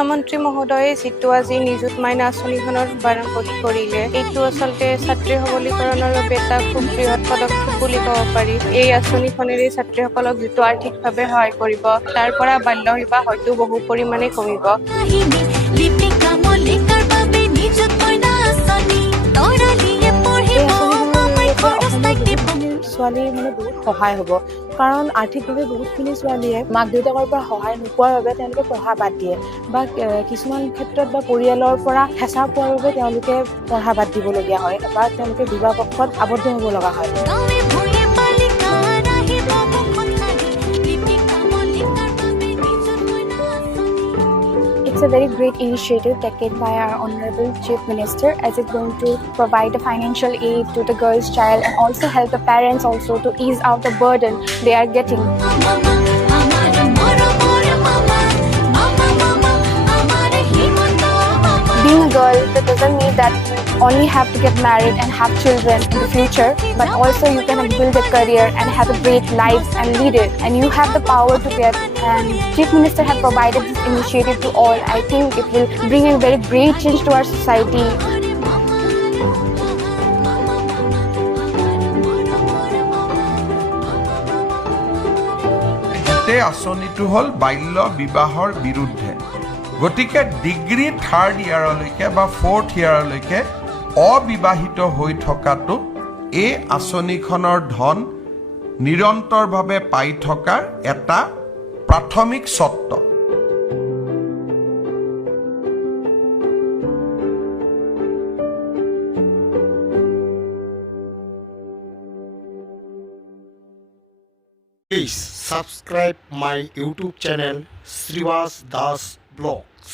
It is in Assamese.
মুখ্যমন্ত্ৰী মহোদয়ে যিটো আজি নিযুত মাইনা আঁচনিখনৰ শুভাৰম্ভ কৰিলে এইটো আচলতে ছাত্ৰী সবলীকৰণৰ বাবে এটা খুব বৃহৎ পদক্ষেপ বুলি ক'ব পাৰি। এই আঁচনিখনেৰে ছাত্ৰীসকলক যিটো আৰ্থিকভাৱে সহায় কৰিব তাৰ পৰা বাল্য বিবাহ হয়তো বহু পৰিমাণে কমিব। ছোৱালীৰ বহুত সহায় হ'ব কাৰণ আৰ্থিকভাৱে বহুতখিনি ছোৱালীয়ে মাক দেউতাকৰ পৰা সহায় নোপোৱাৰ বাবে তেওঁলোকে পঢ়া বাদ দিয়ে বা কিছুমান ক্ষেত্ৰত বা পৰিয়ালৰ পৰা হেঁচা পোৱাৰ বাবে তেওঁলোকে পঢ়া বাদ দিবলগীয়া হয় বা তেওঁলোকে বিবাহ পক্ষত আবদ্ধ হ'ব লগা হয়। It's a very great initiative taken by our Honorable Chief Minister as it's going to provide a financial aid to the girl's child and also help the parents also to ease out the burden they are getting. Being a girl, that doesn't mean that you only have to get married and have children in the future, but also you can build a career and have a great life and lead it. And you have the power to get, and Chief Minister have provided this initiative to all. I think it will bring a very great change to our society. এই আঁচনিটো হ'ল বাল্য বিবাহৰ বিৰুদ্ধে। গতিকে ডিগ্ৰী 3rd ইয়াৰলৈকে বা 4th ইয়াৰলৈকে অবিবাহিত হৈ থকাটো এই আঁচনিখনৰ ধন নিৰন্তৰভাৱে পাই থকাৰ এটা প্ৰাথমিক চৰ্ত। Please subscribe my YouTube channel Srivas Das Blogs.